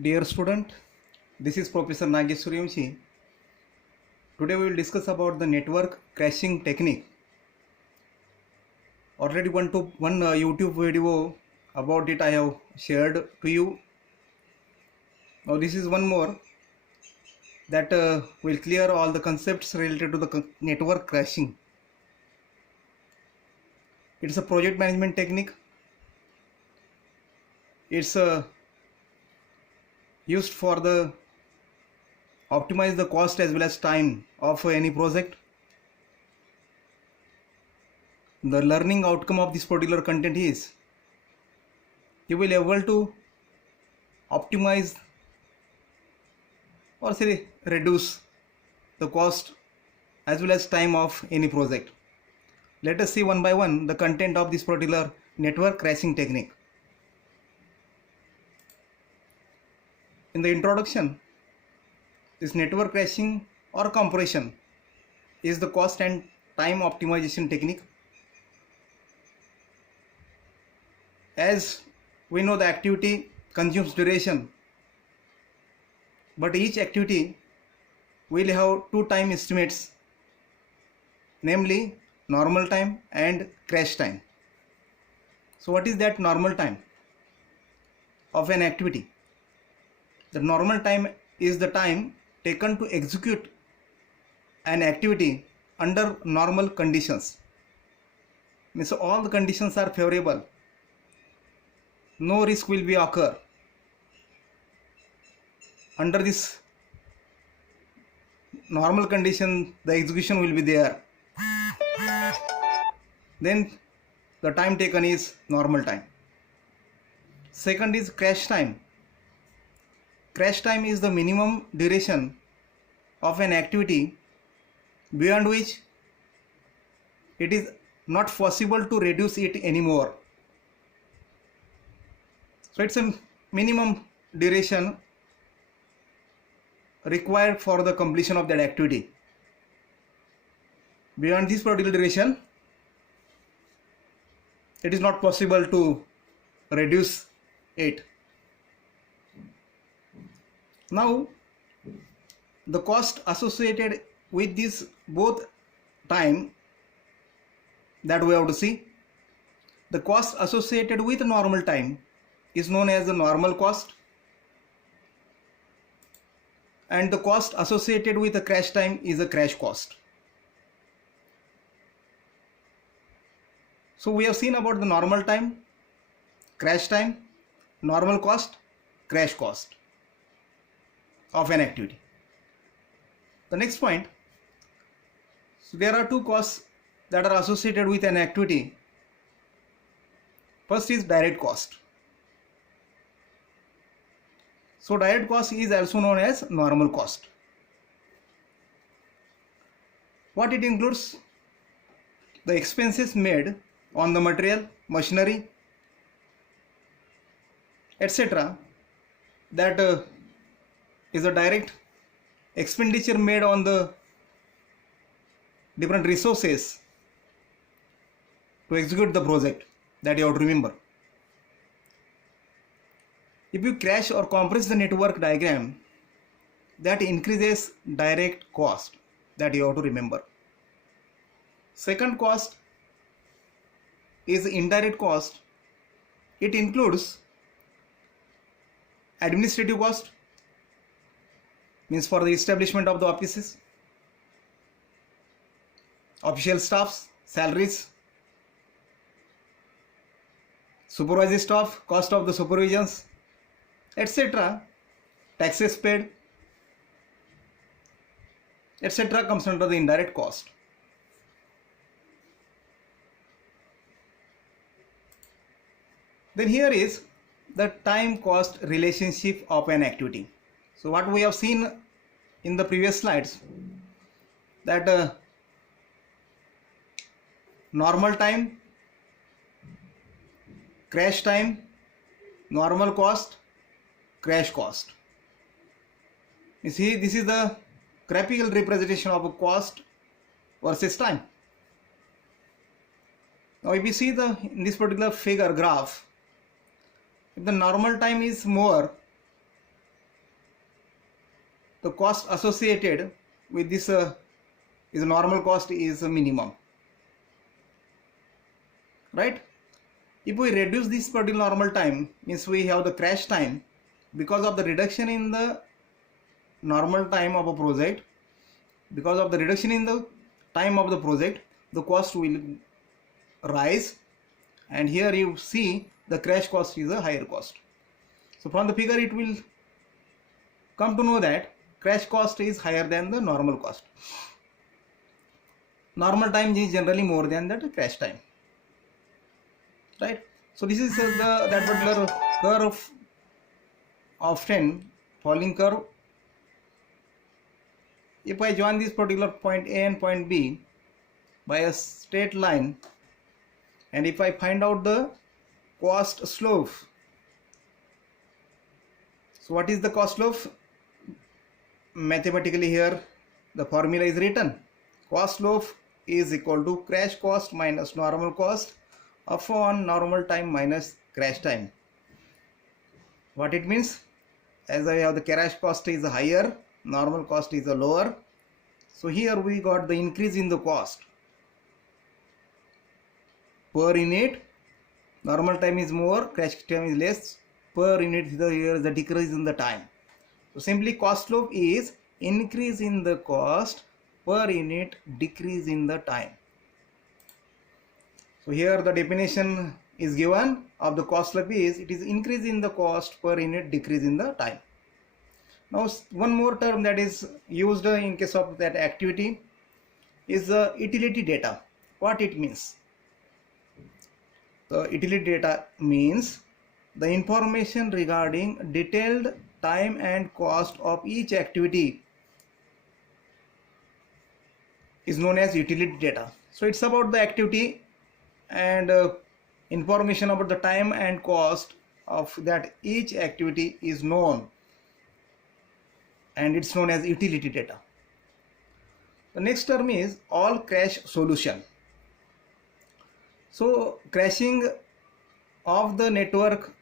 Dear student, this is Professor Nagesh Suryamshi. Today we will discuss about the network crashing technique. Already one YouTube video about it I have shared to you. Now this is one more that will clear all the concepts related to the network crashing. It's a project management technique. It's used for the optimize the cost as well as time of any project. The learning outcome of this particular content is you will able to optimize or say reduce the cost as well as time of any project. Let us see one by one the content of this particular network crashing technique. In the introduction, this network crashing or compression is the cost and time optimization technique. As we know, the activity consumes duration, but each activity will have two time estimates, namely normal time and crash time. So what is that normal time of an activity? The normal time is the time taken to execute an activity under normal conditions. Means all the conditions are favorable. No risk will be occur. Under this normal condition, the execution will be there. Then the time taken is normal time. Second is crash time. Crash time is the minimum duration of an activity beyond which it is not possible to reduce it anymore. So it's a minimum duration required for the completion of that activity. Beyond this particular duration, it is not possible to reduce it. Now, the cost associated with this both time that we have to see. The cost associated with normal time is known as the normal cost, and the cost associated with the crash time is a crash cost. So we have seen about the normal time, crash time, normal cost, crash cost of an activity. The next point, so there are two costs that are associated with an activity. First is direct cost. So direct cost is also known as normal cost. What it includes? The expenses made on the material, machinery, etc. That is a direct expenditure made on the different resources to execute the project, that you have to remember. If you crash or compress the network diagram, that increases direct cost, that you have to remember. Second cost is indirect cost. It includes administrative cost, means for the establishment of the offices, official staffs, salaries, supervisory staff, cost of the supervisions, etc., taxes paid, etc. comes under the indirect cost. Then here is the time cost relationship of an activity. So what we have seen in the previous slides, that normal time, crash time, normal cost, crash cost. You see, this is the graphical representation of a cost versus time. Now if you see in this particular figure graph, if the normal time is more, the cost associated with this is normal cost is a minimum, right? If we reduce this particular normal time, means we have the crash time. Because of the reduction in the normal time of a project, because of the reduction in the time of the project, the cost will rise, and here you see the crash cost is a higher cost. So from the figure it will come to know that crash cost is higher than the normal cost. Normal time is generally more than that crash time, right? So this is that particular curve, often falling curve. If I join this particular point A and point B by a straight line, and if I find out the cost slope, so what is the cost slope? Mathematically here the formula is written: cost slope is equal to crash cost minus normal cost upon normal time minus crash time. What it means? As I have the crash cost is higher, normal cost is lower, so here we got the increase in the cost per unit. Normal time is more, crash time is less. Per unit, here is the decrease in the time. So simply cost slope is increase in the cost per unit, decrease in the time. So here the definition is given of the cost slope is it is increase in the cost per unit, decrease in the time. Now one more term that is used in case of that activity is the utility data. What it means? The utility data means the information regarding detailed time and cost of each activity is known as utility data. So it's about the activity, and information about the time and cost of that each activity is known, and it's known as utility data. The next term is all crash solution. So crashing of the network,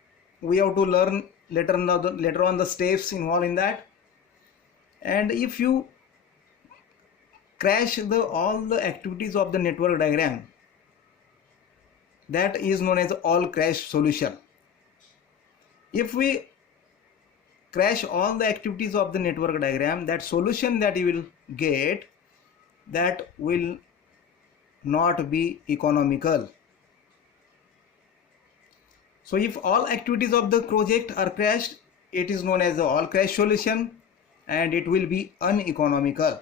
we have to learn later on the steps involved in that. And if you crash all the activities of the network diagram, that is known as all crash solution. If we crash all the activities of the network diagram, that solution that you will get, that will not be economical. So if all activities of the project are crashed, it is known as the all crash solution, and it will be uneconomical,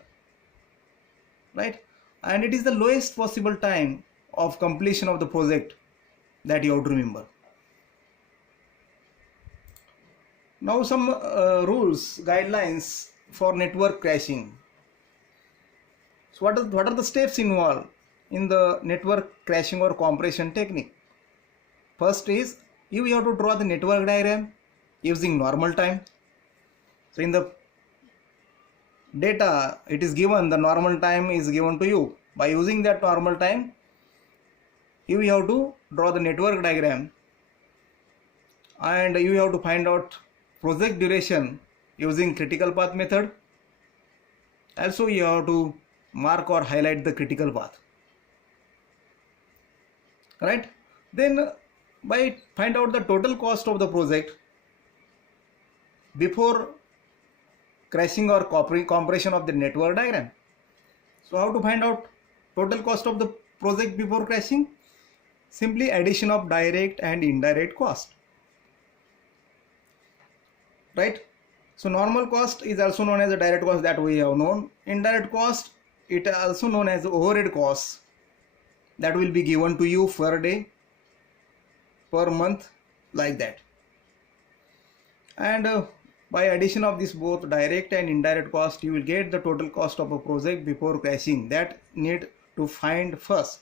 right? And it is the lowest possible time of completion of the project that you have to remember. Now some rules, guidelines for network crashing. So what are the steps involved in the network crashing or compression technique? First is you have to draw the network diagram using normal time. So in the data it is given, the normal time is given to you. By using that normal time, you have to draw the network diagram, and you have to find out project duration using critical path method. Also you have to mark or highlight the critical path, right? Then by find out the total cost of the project before crashing or compression of the network diagram. So how to find out total cost of the project before crashing? Simply addition of direct and indirect cost, right? So normal cost is also known as a direct cost that we have known. Indirect cost, it is also known as overhead cost, that will be given to you per day, per month, like that. And by addition of this both direct and indirect cost, you will get the total cost of a project before crashing. That need to find first.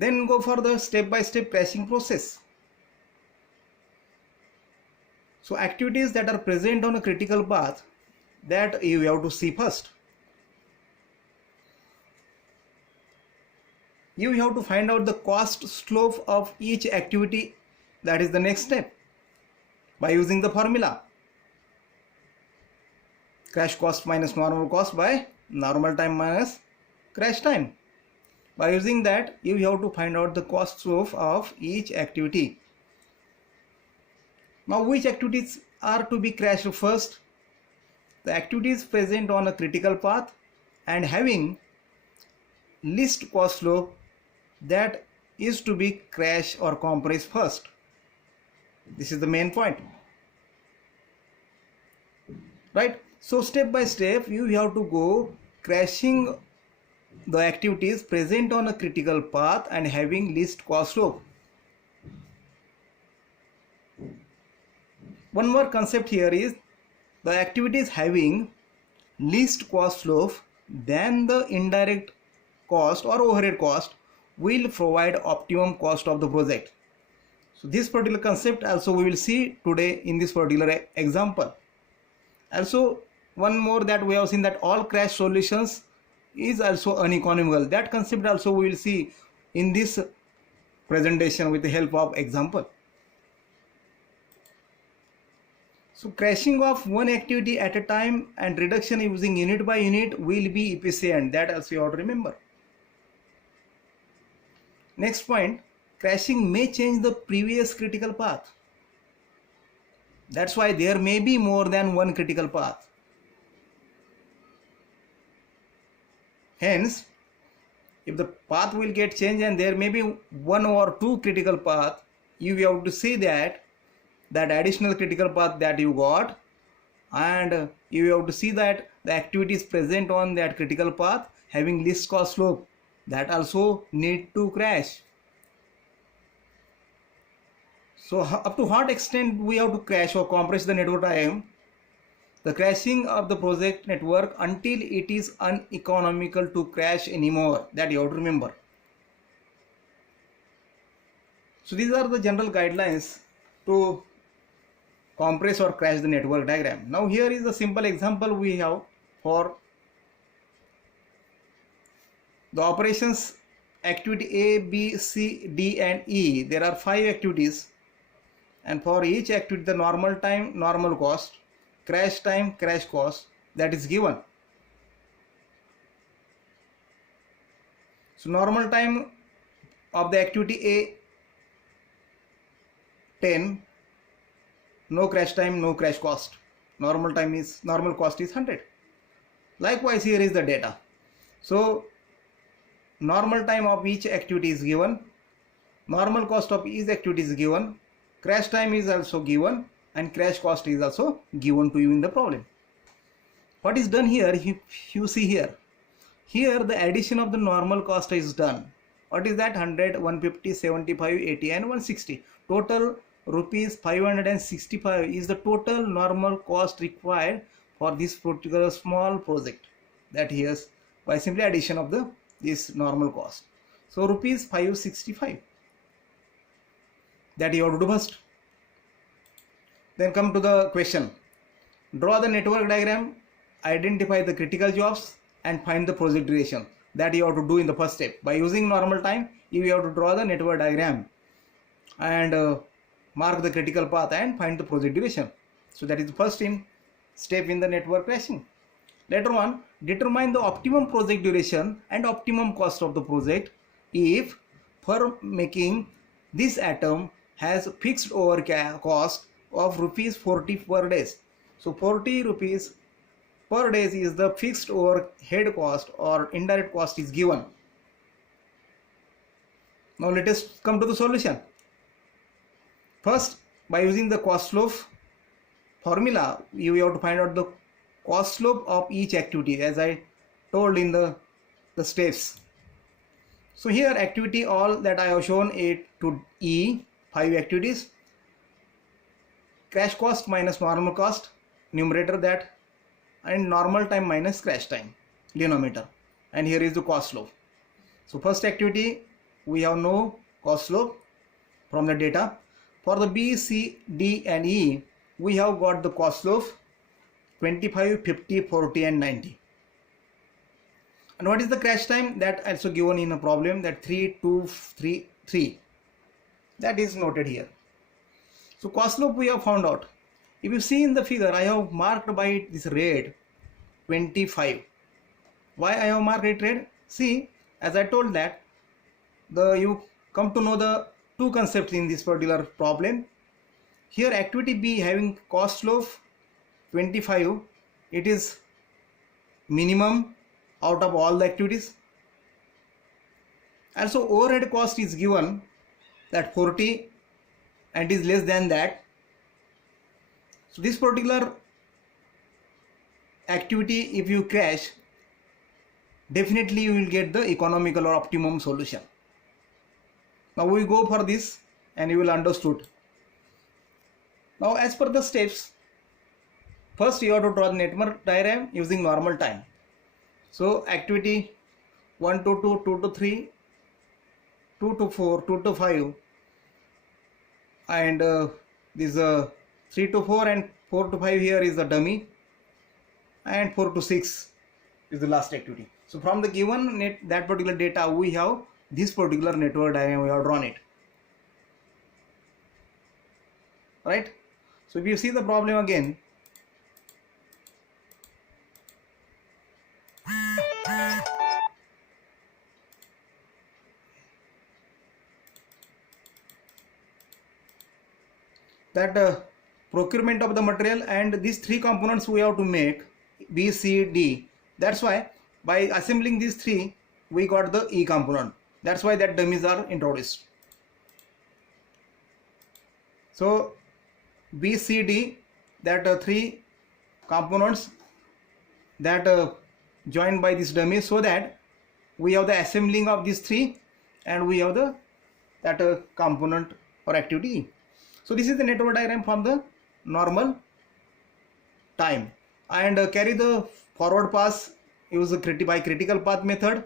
Then go for the step-by-step crashing process. So activities that are present on a critical path, that you have to see first. You have to find out the cost slope of each activity. That is the next step, by using the formula. crash cost minus normal cost by normal time minus crash time. By using that, you have to find out the costs of each activity. Now, which activities are to be crashed first? The activities present on a critical path and having least cost slope, that is to be crashed or compressed first. This is the main point, right? So step by step you have to go crashing the activities present on a critical path and having least cost slope. One more concept here is the activities having least cost slope than the indirect cost or overhead cost will provide optimum cost of the project. So this particular concept also we will see today in this particular example. Also one more that we have seen that all crash solutions is also uneconomical. That concept also we will see in this presentation with the help of example. So crashing of one activity at a time and reduction using unit by unit will be efficient. That also you have to remember. Next point, crashing may change the previous critical path. That's why there may be more than one critical path. Hence, if the path will get changed and there may be one or two critical path, you have to see that additional critical path that you got, and you have to see that the activities present on that critical path having least cost slope, that also need to crash. So up to what extent we have to crash or compress the network time? The crashing of the project network until it is uneconomical to crash anymore. That you have to remember. So these are the general guidelines to compress or crash the network diagram. Now here is a simple example we have for the operations activity A, B, C, D and E. There are 5 activities, and for each activity the normal time, normal cost, crash time, crash cost, that is given. So normal time of the activity A 10, no crash time, no crash cost. Normal cost is 100. Likewise here is the data. So normal time of each activity is given, normal cost of each activity is given, crash time is also given, and crash cost is also given to you in the problem. What is done here, you see here the addition of the normal cost is done. What is that? 100, 150, 75, 80 and 160. Total rupees 565 is the total normal cost required for this particular small project. That here by simply addition of this normal cost. So rupees 565 that you have to do first. Then come to the question. Draw the network diagram, identify the critical jobs and find the project duration. That you have to do in the first step. By using normal time, you have to draw the network diagram and mark the critical path and find the project duration. So that is the first step in the network crashing. Later on, determine the optimum project duration and optimum cost of the project if for making this atom has fixed over cost of rupees 40 per day. So 40 rupees per day is the fixed overhead cost or indirect cost is given. Now let us come to the solution. First, by using the cost slope formula, you have to find out the cost slope of each activity as I told in the steps. So here activity all that I have shown A to E, 5 activities. Crash cost minus normal cost, numerator that, and normal time minus crash time, denominator. And here is the cost slope. So first activity we have no cost slope from the data. For the B, C, D and E, we have got the cost slope 25, 50, 40 and 90. And what is the crash time? That also given in a problem, that 3, 2, 3, 3. That is noted here. So cost slope we have found out. If you see in the figure, I have marked by this red 25. Why I have marked it red? See, as I told that you come to know the two concepts in this particular problem. Here activity B having cost of 25, it is minimum out of all the activities. Also overhead cost is given that 40 and is less than that. So this particular activity, if you crash, definitely you will get the economical or optimum solution. Now we go for this and you will understood. Now as per the steps, first you have to draw the network diagram using normal time. So activity 1 to 2, 2 to 3, 2 to 4, 2 to 5, and this 3 to 4 and 4 to 5 here is the dummy, and 4 to 6 is the last activity. So from the given that particular data, we have this particular network diagram, we have drawn it, right? So if you see the problem again, that procurement of the material and these three components we have to make, B, C, D. That's why by assembling these three we got the E component. That's why that dummies are introduced. So B, C, D, that three components that joined by this dummy, so that we have the assembling of these three and we have the that component or activity. So this is the network diagram from the normal time, and carry the forward pass, use the critical path method.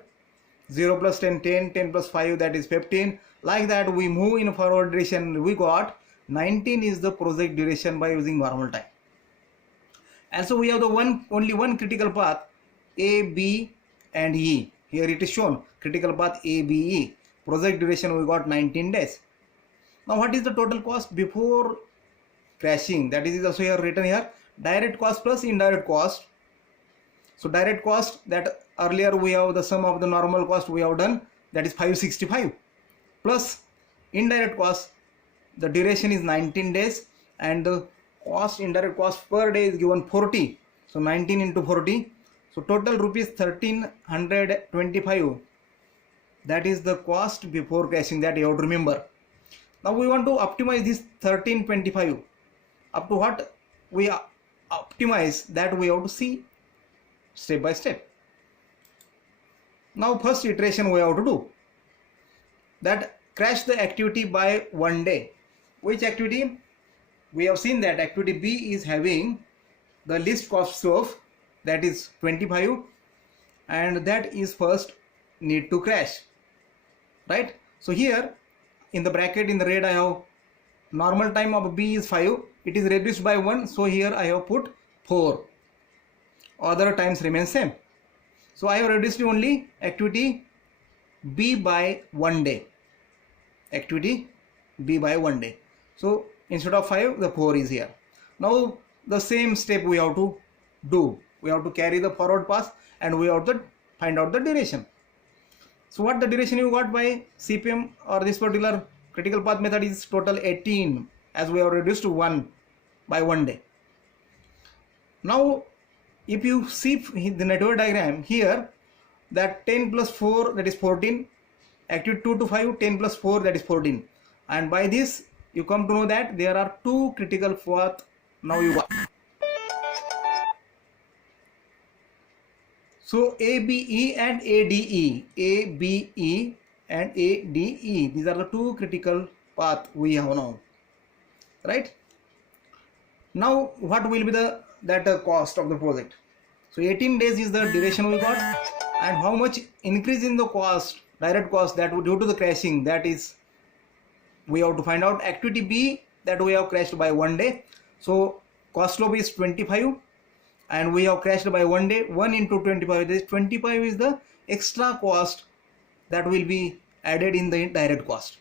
0 plus 10, 10, 10 plus 5, that is 15. Like that we move in forward direction. We got 19 is the project duration by using normal time. And so we have the only one critical path, A, B and E. Here it is shown critical path A, B, E. Project duration we got 19 days. Now what is the total cost before crashing? That is also here written here, direct cost plus indirect cost. So direct cost, that earlier we have the sum of the normal cost we have done, that is 565, plus indirect cost, the duration is 19 days and the cost, indirect cost per day is given 40. So 19 into 40, so total rupees 1325. That is the cost before crashing, that you have to remember. Now we want to optimize this 1325. Up to what we optimize, that we have to see step by step. Now first iteration we have to do, that crash the activity by 1 day. Which activity? We have seen that activity B is having the least cost of, that is 25, and that is first need to crash, right? So here in the bracket in the red I have normal time of B is 5, it is reduced by 1, so here I have put 4, other times remain same. So I have reduced only activity B by 1 day, activity B by 1 day. So instead of 5, the 4 is here. Now the same step we have to do, we have to carry the forward pass and we have to find out the duration. So what the duration you got by CPM or this particular critical path method is total 18, as we have reduced to 1 by 1 day. Now if you see the network diagram here, that 10 plus 4, that is 14, activity 2 to 5, 10 plus 4, that is 14, and by this you come to know that there are two critical paths. Now you got, so ABE and ADE, ABE and ADE, these are the two critical paths we have now, right? Now what will be the cost of the project? So 18 days is the duration we got, and how much increase in the cost, direct cost, that due to the crashing, that is we have to find out. Activity B, that we have crashed by 1 day, so cost of is 25 and we have crashed by 1 day. 1 into 25, this 25 is the extra cost that will be added in the direct cost.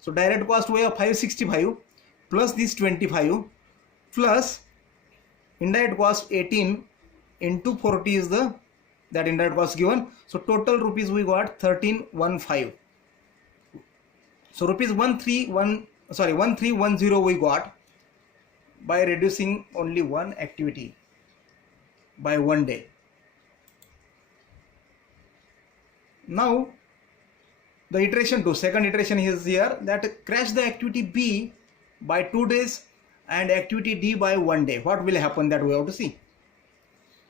So direct cost we have 565 plus this 25 plus indirect cost 18 into 40 is the that indirect cost given. So total rupees we got 1315. So rupees 1310 we got by reducing only one activity by 1 day. Now the iteration 2, second iteration is here, that crash the activity B by 2 days and activity D by 1 day. What will happen, that we have to see.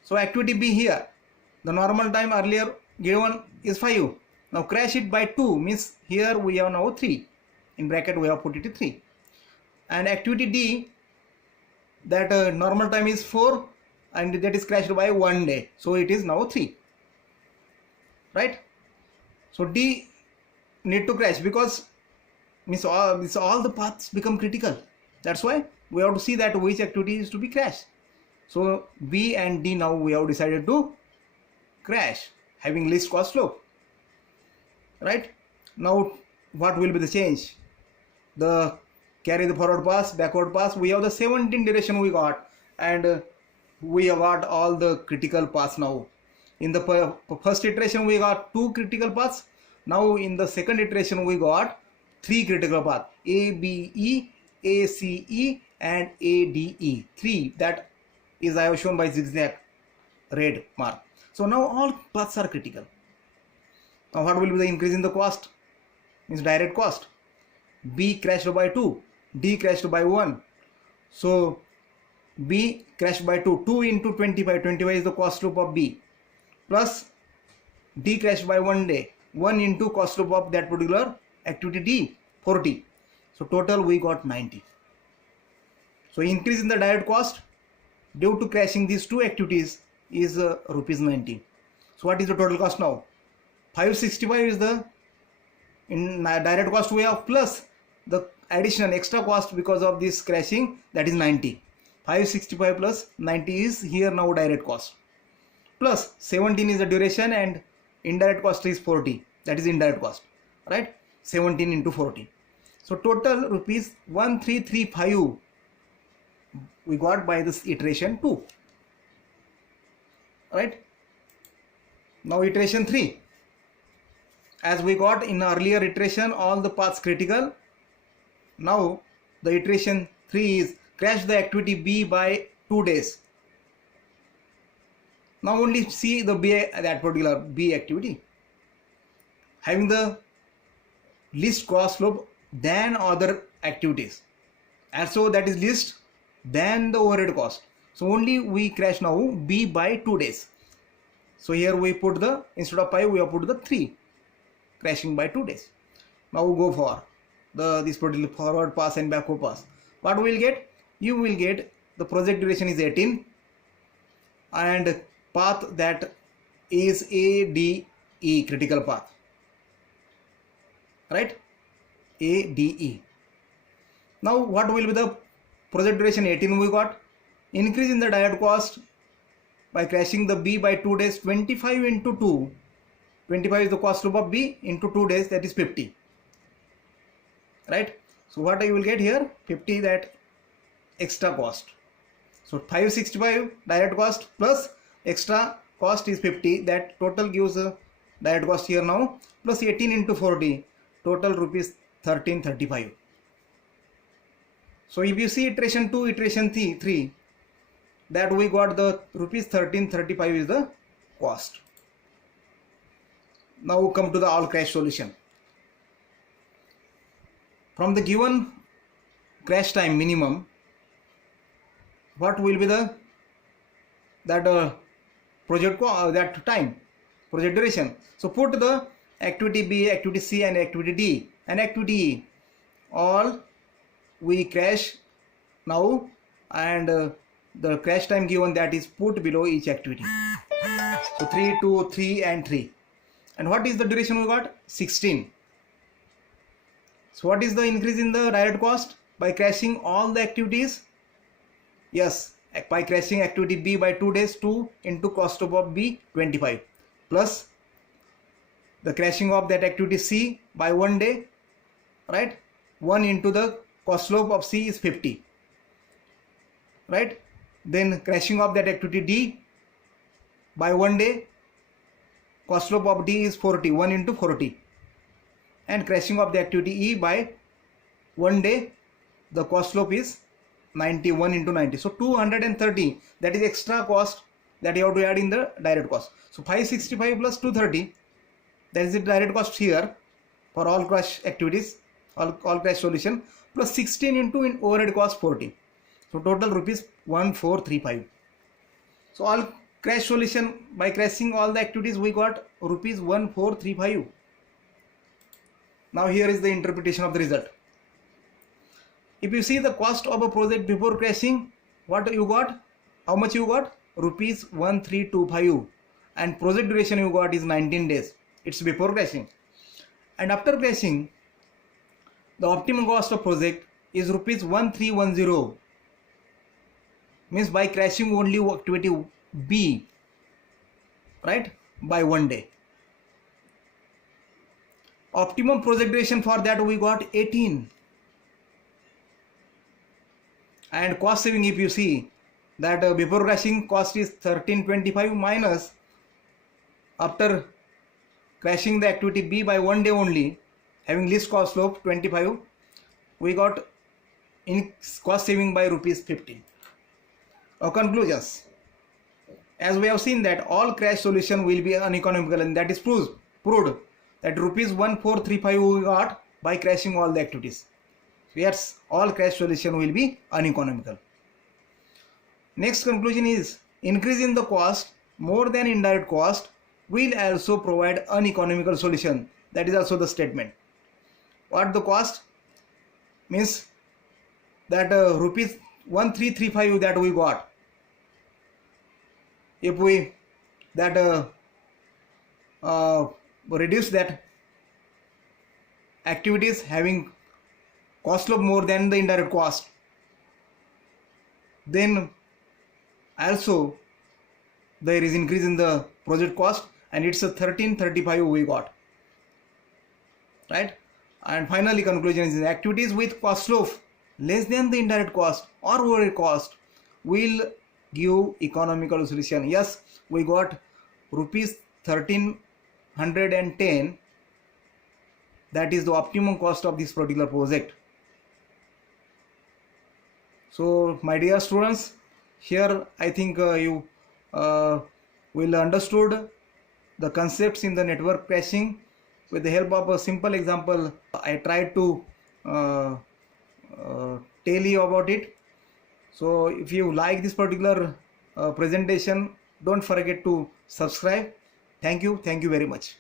So activity B here, the normal time earlier given is 5. Now crash it by 2 means here we have now 3. In bracket we have put it 3. And activity D, that normal time is 4 and that is crashed by 1 day. So it is now 3. Right? So D need to crash because means all the paths become critical. That's why we have to see that which activity is to be crashed. So B and D now we have decided to crash having least cost slope. Right? Now what will be the change? The carry the forward pass, backward pass, we have the 17 duration we got, and we have got all the critical paths now. In the first iteration we got 2 critical paths. Now in the second iteration we got 3 critical paths, ABE, ACE and ADE. 3, that is I have shown by zigzag red mark. So now all paths are critical. Now what will be the increase in the cost? Means direct cost. B crashed by 2, D crashed by 1. So B crashed by 2, 2 into 25, 25 is the cost loop of B, plus D crashed by 1 day, 1 into cost loop of that particular activity D, 40. So total we got 90. So increase in the direct cost due to crashing these 2 activities is rupees 90. So what is the total cost now? 565 is the in direct cost we have, plus the additional extra cost because of this crashing, that is 90. 565 plus 90 is here now direct cost, plus 17 is the duration and indirect cost is 40, that is indirect cost, right? 17 into 40. So total rupees 1335 we got by this iteration 2. Right? Now iteration 3, as we got in earlier iteration all the paths critical. Now the iteration 3 is crash the activity B by 2 days. Now only see the B, that particular B activity having the least cost slope than other activities, and so that is least than the overhead cost. So only we crash now B by 2 days. So here we put the, instead of 5 we have put the 3, crashing by 2 days. Now we go for this particular forward pass and backward pass. What we will get? You will get the project duration is 18 and path that is ADE, critical path, right? ADE. Now what will be the project duration? 18 we got. Increase in the direct cost by crashing the B by 2 days, 25 into 2. 25 is the cost loop of B into 2 days, that is 50. Right? So what I will get here? 50, that extra cost. So 565 direct cost plus extra cost is 50, that total gives a direct cost here now, plus 18 into 40, total rupees 1335. So if you see iteration 2, iteration 3, that we got the rupees 1335 is the cost. Now come to the all crash solution. From the given crash time minimum, what will be the project duration? So put the activity B, activity C and activity D and activity E, all we crash now, and the crash time given, that is put below each activity. So 3, 2, 3 and 3. And what is the duration we got? 16. So what is the increase in the direct cost by crashing all the activities? Yes, by crashing activity B by 2 days, 2 into cost of B, 25, plus the crashing of that activity C by 1 day, right? 1 into the cost slope of C is 50, right? Then crashing of that activity D by 1 day cost slope of D is 40, 1 into 40, and crashing of the activity E by 1 day the cost slope is 91 into 90, so 230, that is extra cost that you have to add in the direct cost. So 565 plus 230, that is the direct cost here for all crash activities, all crash solution, plus 16 into in overhead cost 40, so total rupees 1435. So all crash solution, by crashing all the activities, we got rupees 1435. Now here is the interpretation of the result. If you see the cost of a project before crashing, what you got? How much you got? Rupees 1325, and project duration you got is 19 days. It's before crashing. And after crashing, the optimum cost of project is rupees 1310. Means by crashing only activity B, right, by 1 day. Optimum project duration for that we got 18. And cost saving, if you see that before crashing cost is 1325 minus after crashing the activity B by 1 day only, having least cost slope 25, we got in cost saving by rupees 15. Our conclusions: as we have seen that all crash solution will be uneconomical, and that is proved that rupees 1435 we got by crashing all the activities. Yes, all crash solution will be uneconomical. Next conclusion is increase in the cost more than indirect cost will also provide uneconomical solution. That is also the statement. What the cost means that rupees 1335 that we got, if we that reduce that activities having cost slope more than the indirect cost, then also there is increase in the project cost, and it's a 1335 we got, right? And finally conclusion is activities with cost slope less than the indirect cost or overhead cost will give economical solution. Yes, we got rupees 1310, that is the optimum cost of this particular project. So my dear students, here I think you will understood the concepts in the network crashing. With the help of a simple example, I tried to tell you about it. So if you like this particular presentation, don't forget to subscribe. Thank you very much.